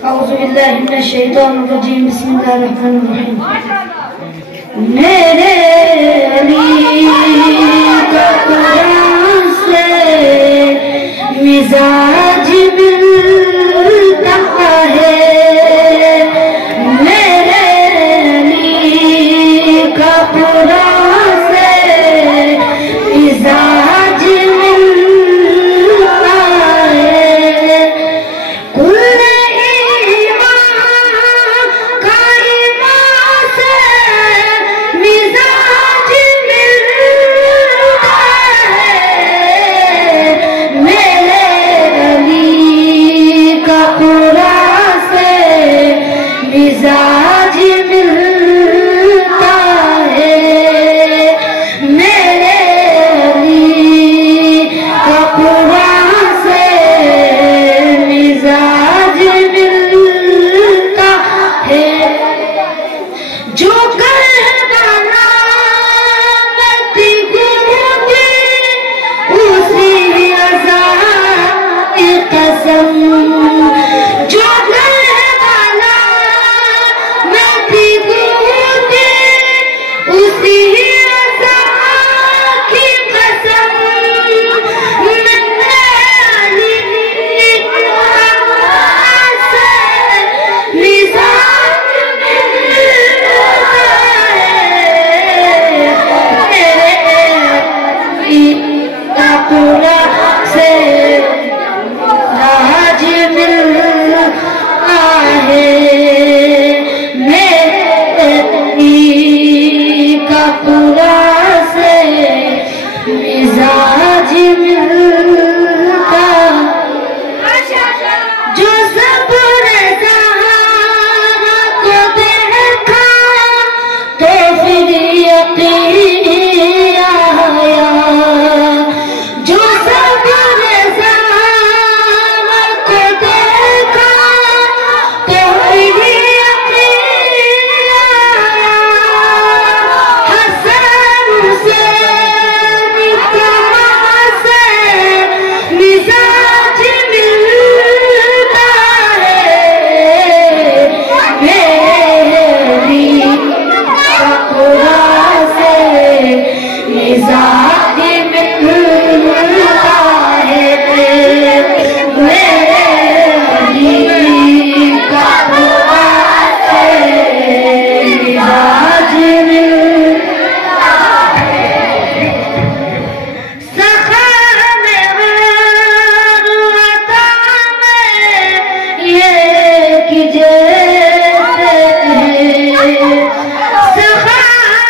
اعوذ باللہ من الشیطان الرجیم بسم اللہ الرحمن الرحیم میرے علی کا قرآن سے مزاج ملتا ہے میرے علی کا قرآن سے مزاج ملتا ہے کل ایمان کا ایمان سے مزاج ملتا ہے میرے علی کا قرآن سے مزاج ملتا ہے میرے علی کا قرآن سے مزاج ملتا ہے جو کربلا میں تھی گھومتی اسی عذاب کی قسم جو کربلا میں تھی گھومتی اسی عذاب کی قسم میں علی سے مزاج ملتا ہے میرے علی کا قرآن سے مزاج ملتا ہے میرے علی کا قرآن سے مزاج ملتا جو صبر زہرا کو دیکھا تو پھر یقین آیا جو صبر زہرا کو دیکھا تو پھر یقین آیا حسن حسین کہاں سے مزاج ملتا ہے میرے علی کا قرآن سے مزاج ملتا ہے میرے علی کا قرآن سے مزاج ملتا ہے سخا میں غیر عطا میں یہ کہ جیسے ہے سخا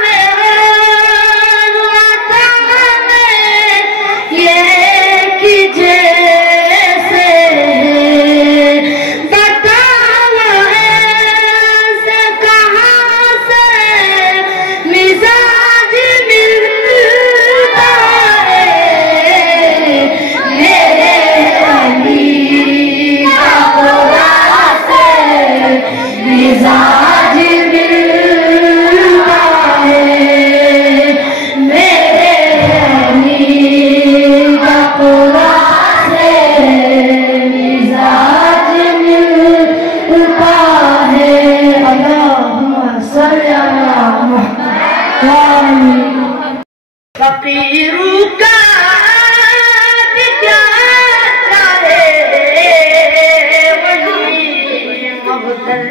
میں غیر عطا میں یہ کہ جیسے ہے بتاؤ ایسے کہاں سے مزاج ملتا ہے میرے علی کا قرآن سے مزاج ملتا ہے میرے علی کا قرآن سے مزاج ملتا ہے اللہم صلی علی محمد فقیروں کا کیا چاہے وہی مبتل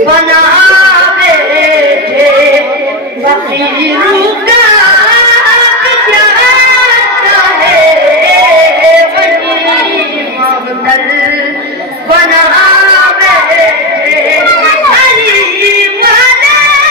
بنا بیٹھے فقیروں کا کیا چاہے وہی مبتل بنا بیٹھے علی والے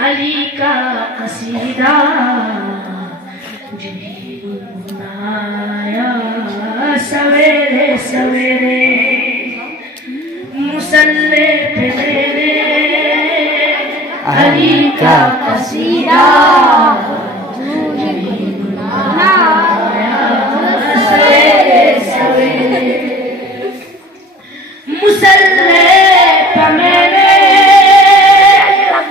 علی کا قصیدہ جی گنگنایا سویرے سویرے مصلی پہ میرے علی کا قصیدہ جی گنگنایا سویرے سویرے مصلی پہ میرے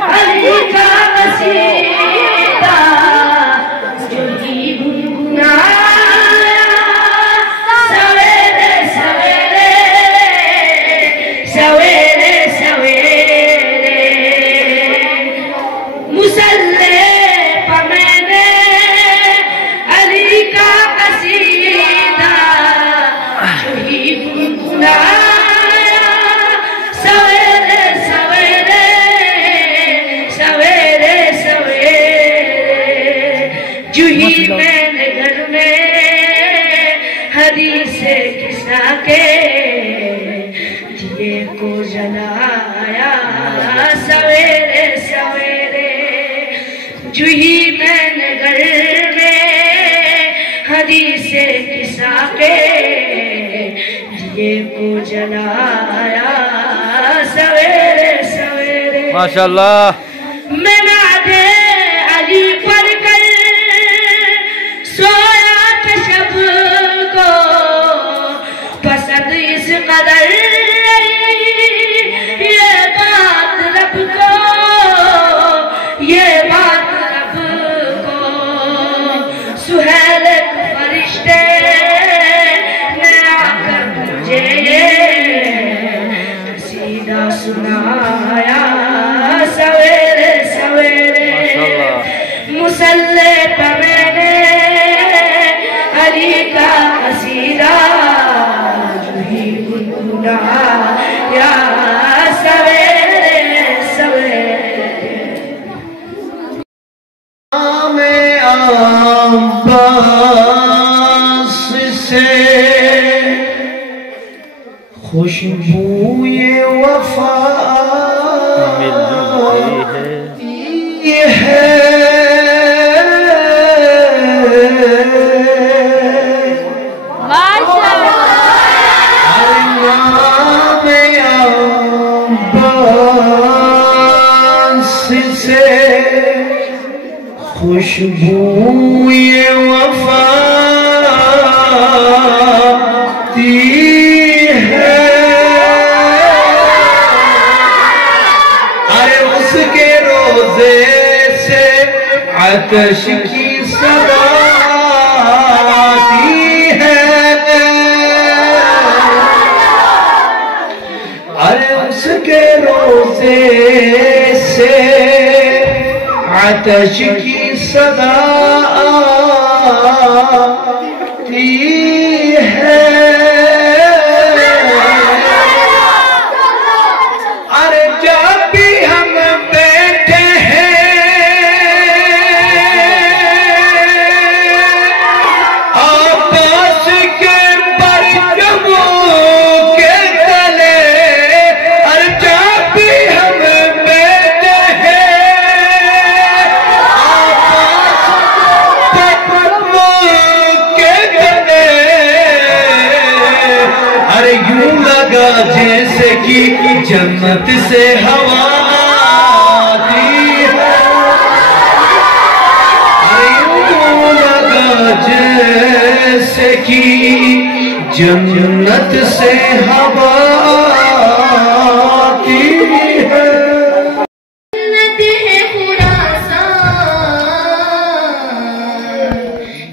علی کا قصیدہ جو ہی گنگنایا سویرے سویرے سویرے سویرے مصلی پہ میرے علی کا قصیدہ جو ہی گنگنایا جوہی میں نے گھر میں حدیث کسا کے دیے کو جلایا سویرے سویرے جوہی میں نے گھر میں حدیث کسا کے دیے کو جلایا سویرے سویرے ماشاءاللہ میں نادے علی پر کر سویا تھا شب کو پسند اس قدر یہ بات رب کو یہ بات رب کو سہیل فرشتے نے آ کر مجھے قصیدہ سنایا سویرے سویرے مصلی پہ میرے علی کا قصیدہ جو ہی گنگنایا سویرے سویرے نام عباس سے خوشبوئے وفا یہ ہے خوشبوئے وفا دی ہے ارے اس کے روزے سے عطش کی صدا دی ہے ارے اس کے روزے سے عطش کی صدا آتی ہے ارے جب بھی ہم بیٹھے ہیں آپس کے پرچموں کے تلے ارے جب بھی ہم بیٹھے ہیں یوں لگا جیسے کہ جنت سے ہوا آتی ہے یوں لگا جیسے کہ جنت سے ہوا آتی ہے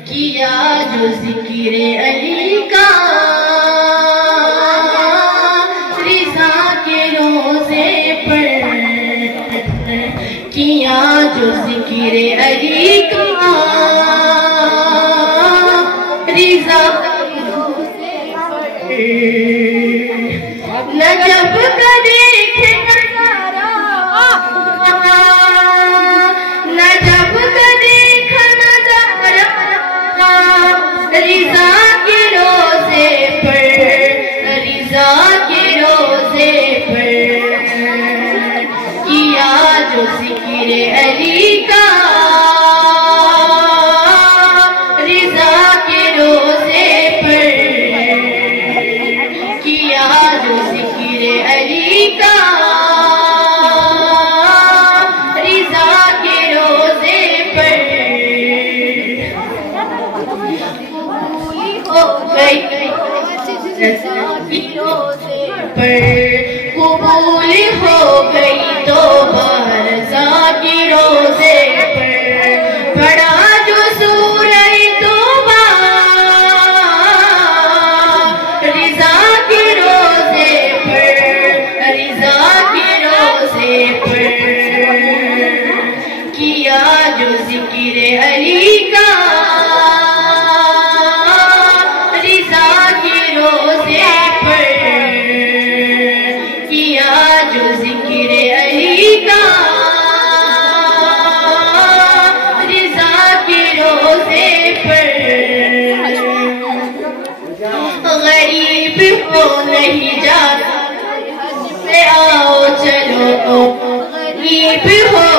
کیا جو ذکر علی کا کیا جو ذکر علی کا رضا نجف کا دیکھ نظارہ نجف کا دیکھ نظارہ رضا کے روزے پر رضا کے روزے پر علی کا رضا کے روزے پر کیا جو ذکر علی کا رضا کے روزے پر قبول ہو گئی رضا کے روزے پر قبول ہو گئی توبہ رضا کی روزے پر پڑھا جو سورہ توبہ رضا کے روزے پر رضا کے روزے پر کیا جو ذکر علی کا رضا کے روزے پر کیا جو ذکر علی کا رضا کے روزے پر غریب ہو نہیں جاتا حج پہ آؤ چلو غریب ہو